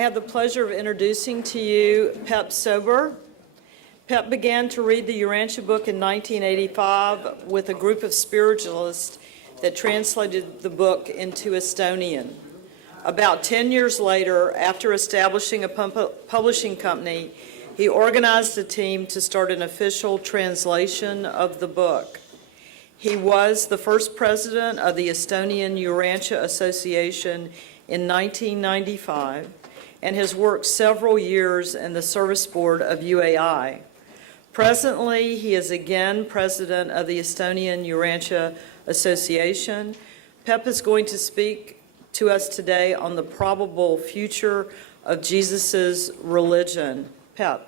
have the pleasure of introducing to you Peep Sober. Peep began to read the Urantia book in 1985 with a group of spiritualists that translated the book into Estonian. About 10 years later, after establishing a publishing company, he organized a team to start an official translation of the book. He was the first president of the Estonian Urantia Association in 1995 and has worked several years in the service board of UAI. Presently, he is again president of the Estonian Urantia Association. Peep is going to speak to us today on the probable future of Jesus' religion. Peep.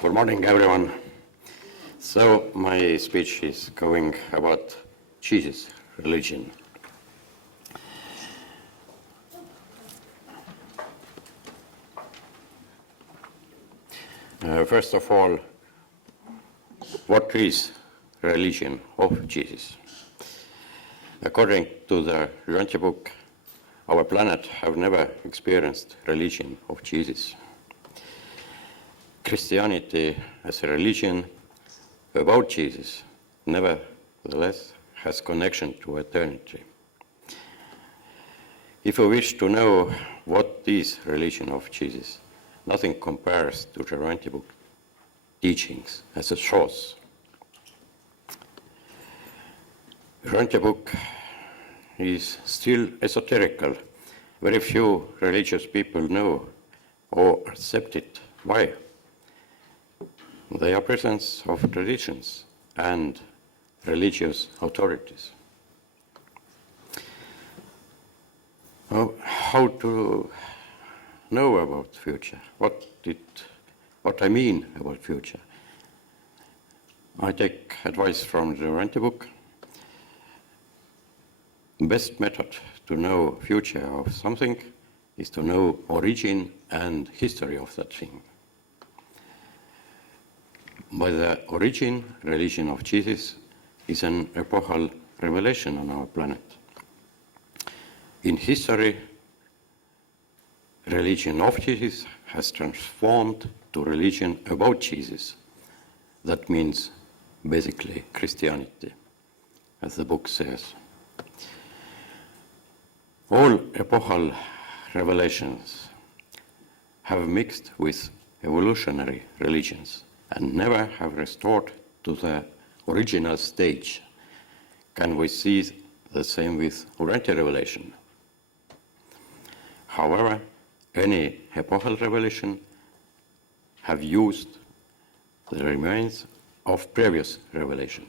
Good morning, everyone. So my speech is going about Jesus' religion. First of all, what is religion of Jesus? According to the Urantia book, our planet have never experienced religion of Jesus. Christianity as a religion about Jesus nevertheless has connection to eternity. If you wish to know what is religion of Jesus, nothing compares to the Urantia book teachings as a source. Urantia book is still esoterical. Very few religious people know or accept it. Why? They are presence of traditions and religious authorities. How to know about future? What I mean about future? I take advice from the Urantia book. Best method to know future of something is to know origin and history of that thing. By the origin, religion of Jesus is an epochal revelation on our planet. In history, religion of Jesus has transformed to religion about Jesus. That means basically Christianity, as the book says. All epochal revelations have mixed with evolutionary religions and never have restored to the original stage. Can we see the same with Urantia revelation? However, any epochal revelation have used the remains of previous revelation.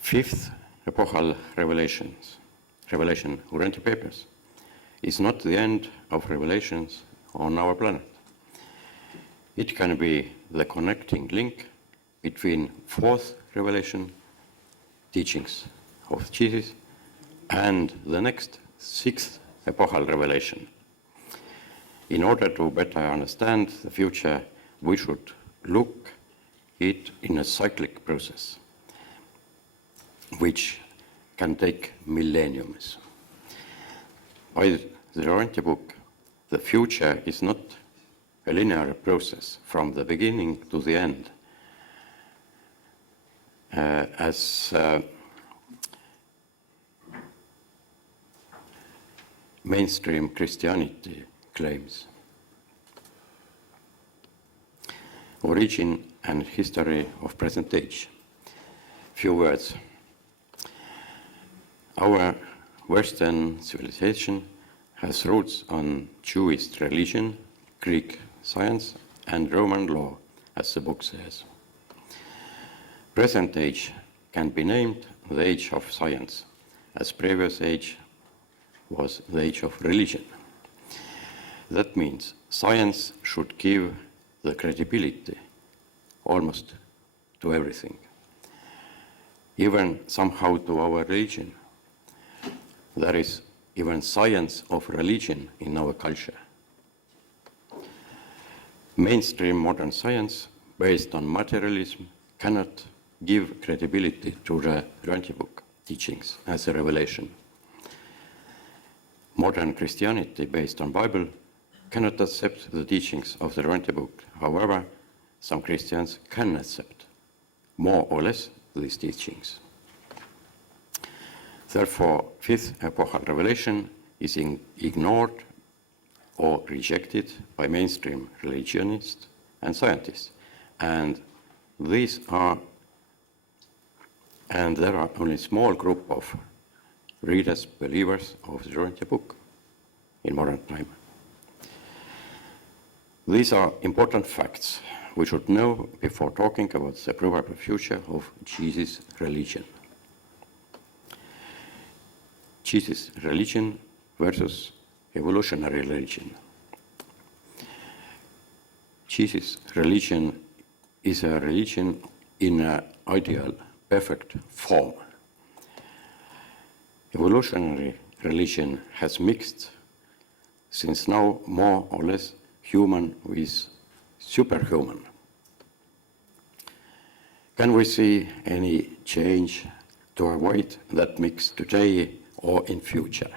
Fifth epochal revelation, Urantia papers, is not the end of revelations on our planet. It can be the connecting link between fourth revelation, teachings of Jesus, and the next sixth epochal revelation. In order to better understand the future, we should look it in a cyclic process, which can take millenniums. By the Urantia book, the future is not a linear process from the beginning to the end, as mainstream Christianity claims. Origin and history of present age. Few words. Our Western civilization has roots on Jewish religion, Greek science, and Roman law, as the book says. Present age can be named the age of science, as previous age was the age of religion. That means science should give the credibility almost to everything, even somehow to our religion. There is even science of religion in our culture. Mainstream modern science, based on materialism, cannot give credibility to the Urantia book teachings as a revelation. Modern Christianity based on Bible cannot accept the teachings of the Urantia book. However, some Christians can accept more or less these teachings. Therefore, fifth epochal revelation is ignored or rejected by mainstream religionists and scientists. And there are only a small group of readers, believers of the Urantia book in modern time. These are important facts we should know before talking about the probable future of Jesus' religion. Jesus' religion versus evolutionary religion. Jesus' religion is a religion in an ideal, perfect form. Evolutionary religion has mixed, since now more or less human with superhuman. Can we see any change to avoid that mix today or in future?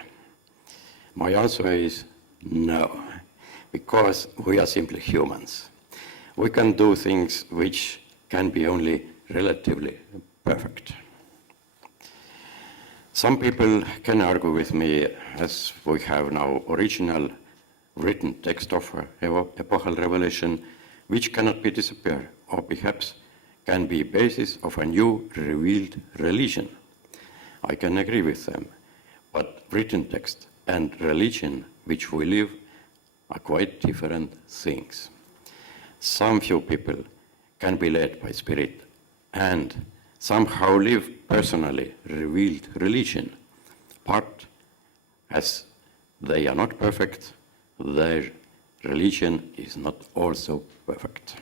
My answer is no, because we are simply humans. We can do things which can be only relatively perfect. Some people can argue with me, as we have now original written text of epochal revelation, which cannot be disappeared, or perhaps can be basis of a new revealed religion. I can agree with them, but written text and religion which we live are quite different things. Some few people can be led by spirit and somehow live personally revealed religion, but as they are not perfect, their religion is not also perfect.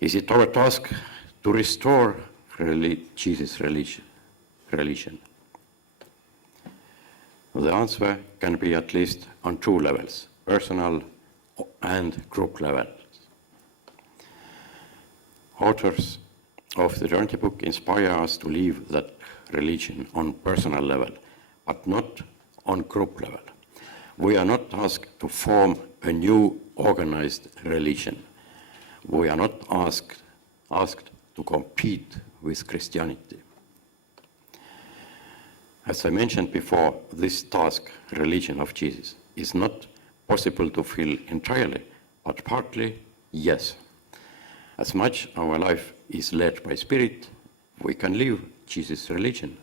Is it our task to restore Jesus' religion? The answer can be at least on two levels, personal and group levels. Authors of the Urantia book inspire us to live that religion on personal level, but not on group level. We are not asked to form a new organized religion. We are not asked to compete with Christianity. As I mentioned before, this task, religion of Jesus, is not possible to fill entirely, but partly, yes. As much our life is led by spirit, we can live Jesus' religion.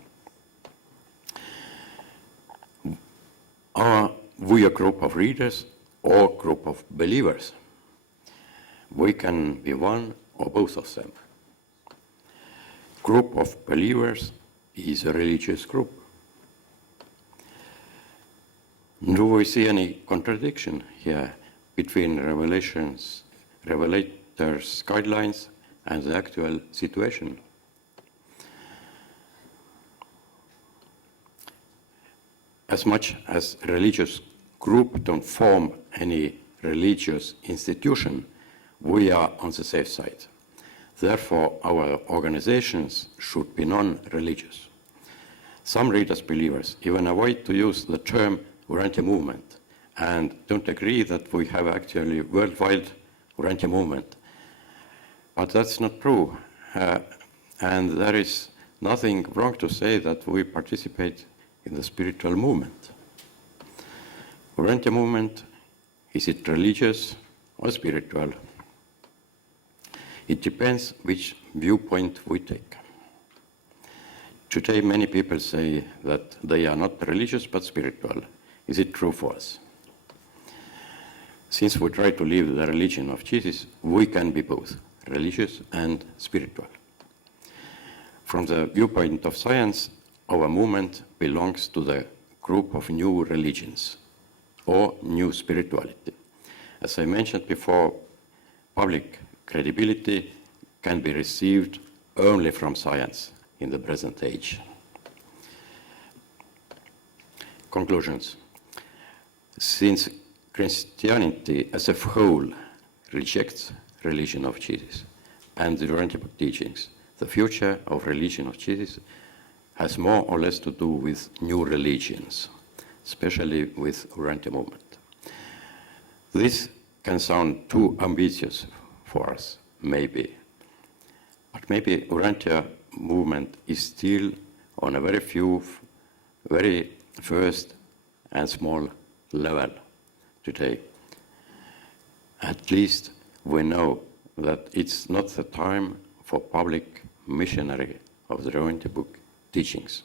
Are we a group of readers or group of believers? We can be one or both of them. Group of believers is a religious group. Do we see any contradiction here between revelators' guidelines and the actual situation? As much as religious group don't form any religious institution, we are on the safe side. Therefore, our organizations should be non-religious. Some readers, believers, even avoid to use the term Urantia movement and don't agree that we have actually worldwide Urantia movement. But that's not true. And there is nothing wrong to say that we participate in the spiritual movement. Urantia movement, is it religious or spiritual? It depends which viewpoint we take. Today, many people say that they are not religious but spiritual. Is it true for us? Since we try to live the religion of Jesus, we can be both religious and spiritual. From the viewpoint of science, our movement belongs to the group of new religions or new spirituality. As I mentioned before, public credibility can be received only from science in the present age. Conclusions. Since Christianity as a whole rejects religion of Jesus and the Urantia book teachings. The future of religion of Jesus has more or less to do with new religions, especially with Urantia movement. This can sound too ambitious for us, maybe. But maybe Urantia movement is still on a very first and small level today. At least we know that it's not the time for public missionary of the Urantia book teachings.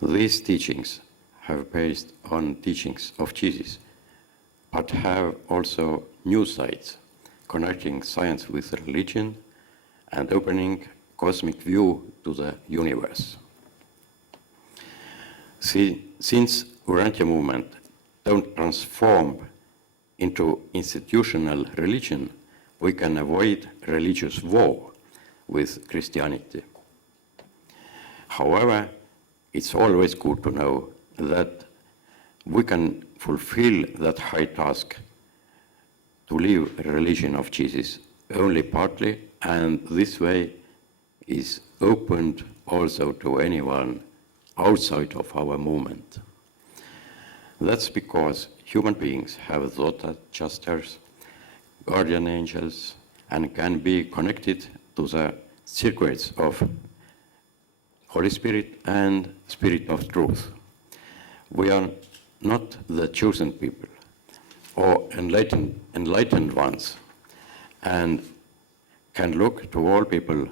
These teachings have based on teachings of Jesus, but have also new sides, connecting science with religion and opening cosmic view to the universe. Since Urantia movement don't transform into institutional religion, we can avoid religious war with Christianity. However, it's always good to know that we can fulfill that high task to live a religion of Jesus only partly, and this way is opened also to anyone outside of our movement. That's because human beings have thought adjusters, guardian angels, and can be connected to the secrets of Holy Spirit and Spirit of Truth. We are not the chosen people or enlightened ones, and can look to all people,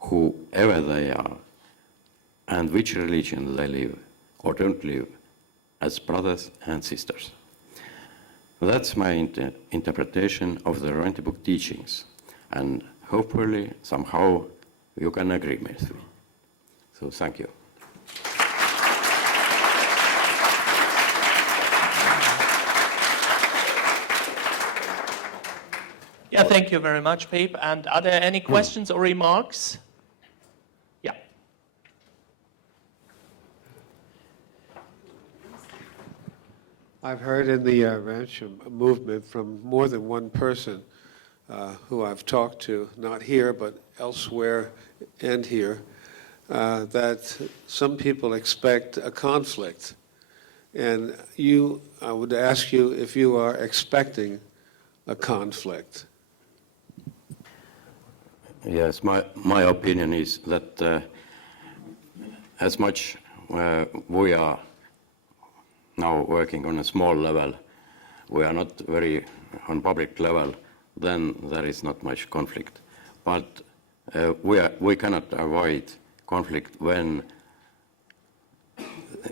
whoever they are, and which religion they live or don't live, as brothers and sisters. That's my interpretation of the Urantia book teachings, and hopefully somehow you can agree with me. So thank you. Yeah, thank you very much, Peep. And are there any questions or remarks? Yeah. I've heard in the Urantia movement from more than one person who I've talked to, not here, but elsewhere and here, that some people expect a conflict. And I would ask you if you are expecting a conflict. Yes, my opinion is that as much we are now working on a small level, we are not very on public level, then there is not much conflict. But we cannot avoid conflict when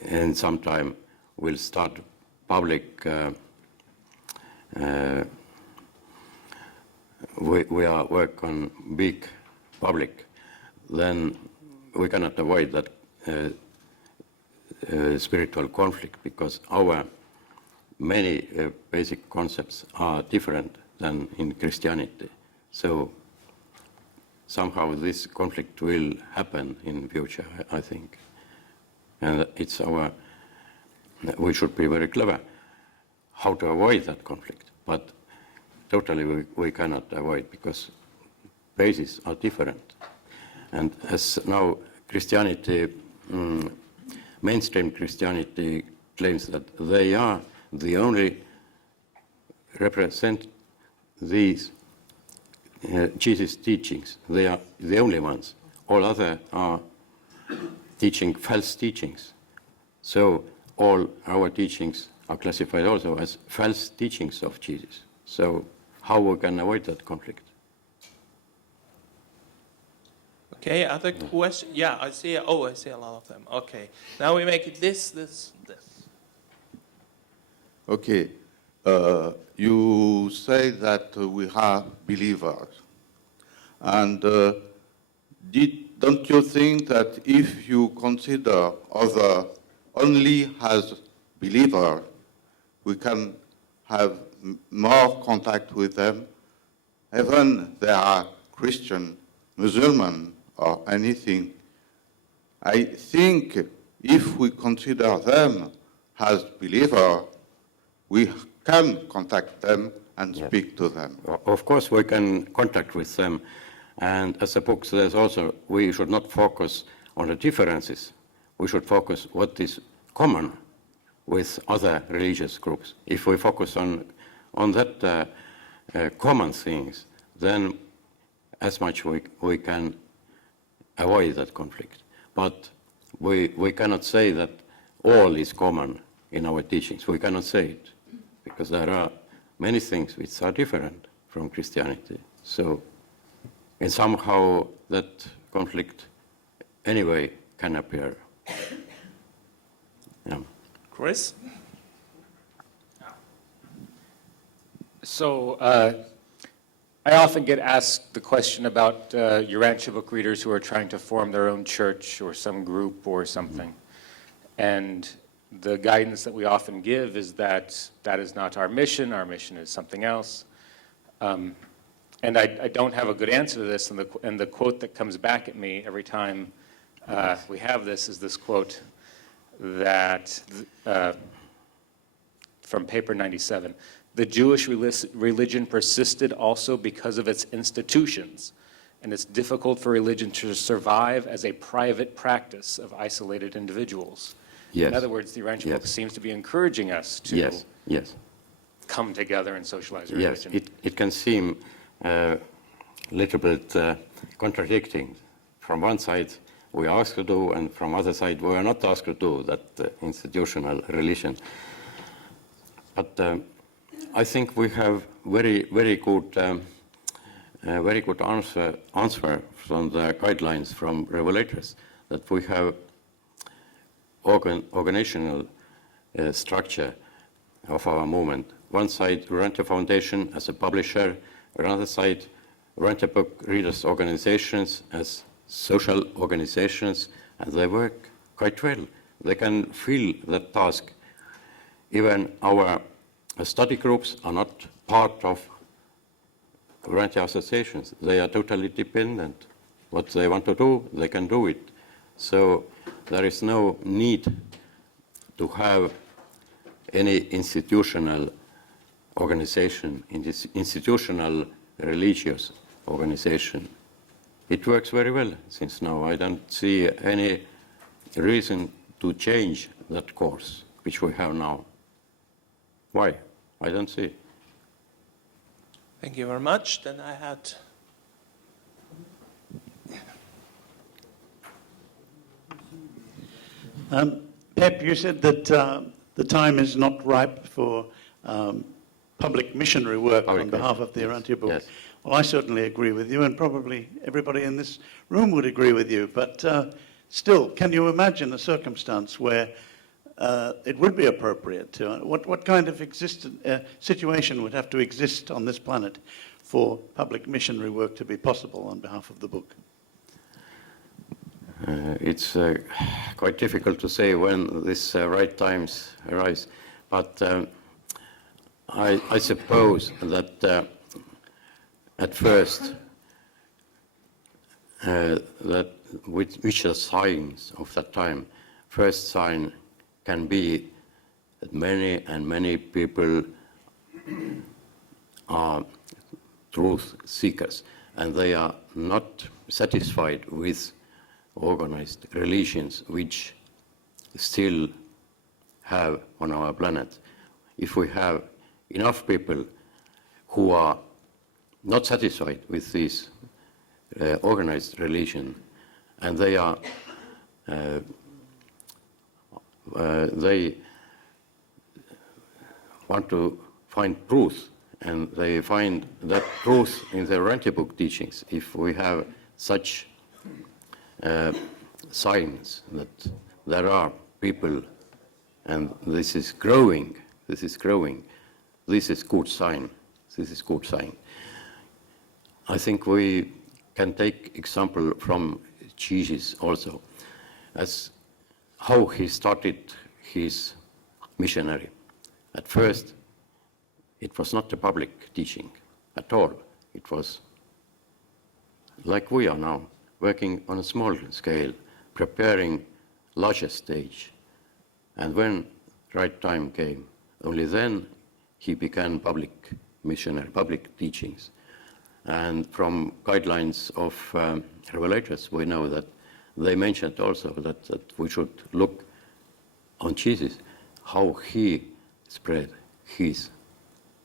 in some time we'll start public we are work on big public, then we cannot avoid that spiritual conflict, because our many basic concepts are different than in Christianity. So somehow this conflict will happen in future, I think. And it's we should be very clever how to avoid that conflict. But totally we cannot avoid, because bases are different. And as now Christianity, mainstream Christianity claims that they are the only represent these Jesus teachings. They are the only ones. All other are teaching false teachings. So all our teachings are classified also as false teachings of Jesus. So how we can avoid that conflict? Okay, other questions? Yeah, I see a lot of them. Okay, now we make it this. Okay, you say that we are believers, and don't you think that if you consider others only as believers, we can have more contact with them, even they are Christian, Muslim, or anything? I think if we consider them as believers, we can contact them and Yes. speak to them. Of course, we can contact with them, and as the book says also, we should not focus on the differences. We should focus what is common with other religious groups. If we focus on that common things, then as much we can avoid that conflict. But we cannot say that all is common in our teachings. We cannot say it, because there are many things which are different from Christianity. So, and somehow that conflict anyway can appear. Yeah. Chris? So I often get asked the question about Urantia book readers who are trying to form their own church or some group or something. And the guidance that we often give is that that is not our mission is something else. And I don't have a good answer to this, and the quote that comes back at me every time we have this is this quote that from paper 97. The Jewish religion persisted also because of its institutions, and it's difficult for religion to survive as a private practice of isolated individuals. Yes. In other words, the Urantia book Yes. seems to be encouraging us to Yes. come together and socialize our Yes, religion. it can seem a little bit contradicting. From one side, we are asked to do, and from other side, we are not asked to do that institutional religion. But I think we have very good answer from the guidelines from regulators, that we have organizational structure of our movement. One side, Urantia Foundation as a publisher, another side, Urantia book readers organizations as social organizations, and they work quite well. They can fill that task. Even our study groups are not part of Urantia associations. They are totally dependent. What they want to do, they can do it. So there is no need to have any institutional organization, in this institutional religious organization. It works very well since now. I don't see any reason to change that course which we have now. Why? I don't see. Thank you very much. Then I had Pep, you said that the time is not ripe for public missionary work Public on behalf mission, of the yes, Urantia book. yes. Well, I certainly agree with you, and probably everybody in this room would agree with you. But still, can you imagine a circumstance where it would be appropriate to? What kind of situation would have to exist on this planet for public missionary work to be possible on behalf of the book? It's quite difficult to say when this right times arise, but I suppose that at first that which are signs of that time. First sign can be that many people are truth seekers, and they are not satisfied with organized religions which still have on our planet. If we have enough people who are not satisfied with this organized religion, and they are they want to find truth, and they find that truth in the Urantia book teachings. If we have such signs that there are people, and this is growing, this is good sign. This is good sign. I think we can take example from Jesus also, as how he started his missionary. At first, it was not a public teaching at all. It was like we are now, working on a small scale, preparing larger stage. And when right time came, only then he began public missionary public teachings. And from guidelines of revelators, we know that they mentioned also that we should look on Jesus, how he spread his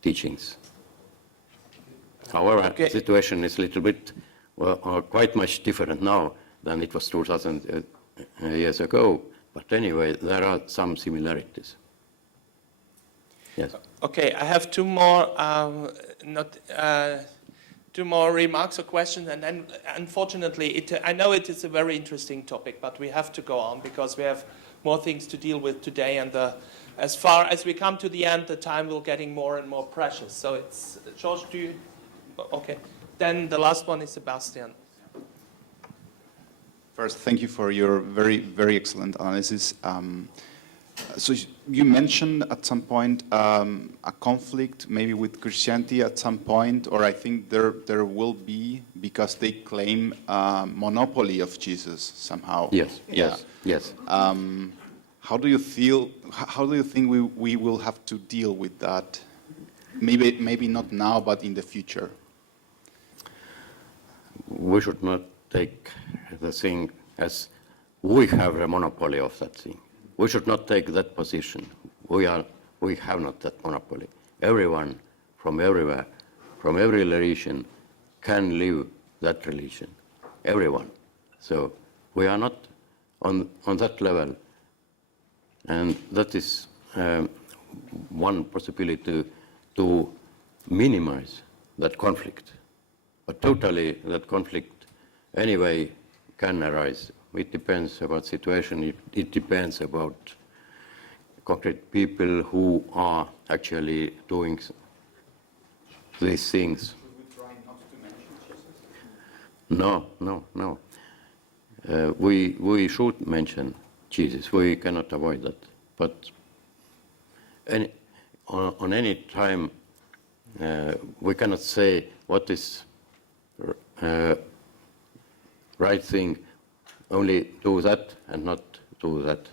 teachings. However, Okay. the situation is a little bit, quite much different now than it was 2,000 years ago. But anyway, there are some similarities. Yes. Okay, I have two more, two more remarks or questions, and then unfortunately, I know it is a very interesting topic, but we have to go on because we have more things to deal with today, and as far as we come to the end, the time will getting more and more precious. So it's, George, do you, okay. Then the last one is Sebastian. First, thank you for your very, very excellent analysis. So you mentioned at some point a conflict maybe with Christianity at some point, or I think there will be, because they claim monopoly of Jesus somehow. Yes, Yeah. yes. How do you feel? How do you think we will have to deal with that? Maybe not now, but in the future. We should not take the thing as we have a monopoly of that thing. We should not take that position. We have not that monopoly. Everyone from everywhere, from every religion, can live that religion. Everyone. So we are not on that level. And that is one possibility to minimize that conflict. But totally that conflict anyway can arise. It depends about situation. It depends about concrete people who are actually doing these things. No. We should mention Jesus. We cannot avoid that. But on any time, we cannot say what is right thing. Only do that and not do that.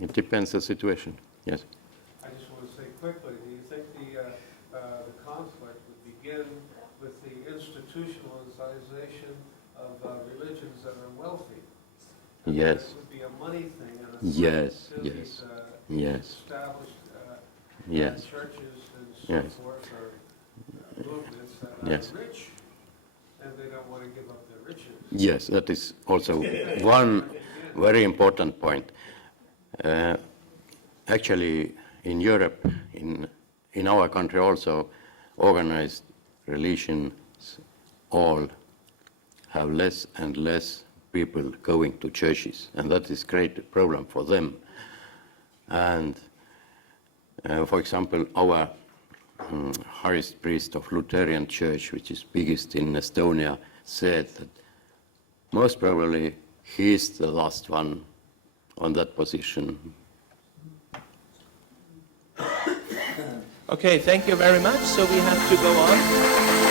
It depends on the situation. Yes. I just want to say quickly, do you think the conflict would begin with the institutionalization of religions that are wealthy? And Yes. It would be a money thing and a Yes, threat to yes, these yes. established Yes. churches and so Yes. forth, or movements that Yes. are rich, and they don't want to give up their riches. Yes, that is also one very important point. Actually, in Europe, in our country also, organized religions all have less and less people going to churches, and that is great problem for them. And for example, our highest priest of Lutheran Church, which is biggest in Estonia, said that most probably he is the last one on that position. Okay, thank you very much. So we have to go on.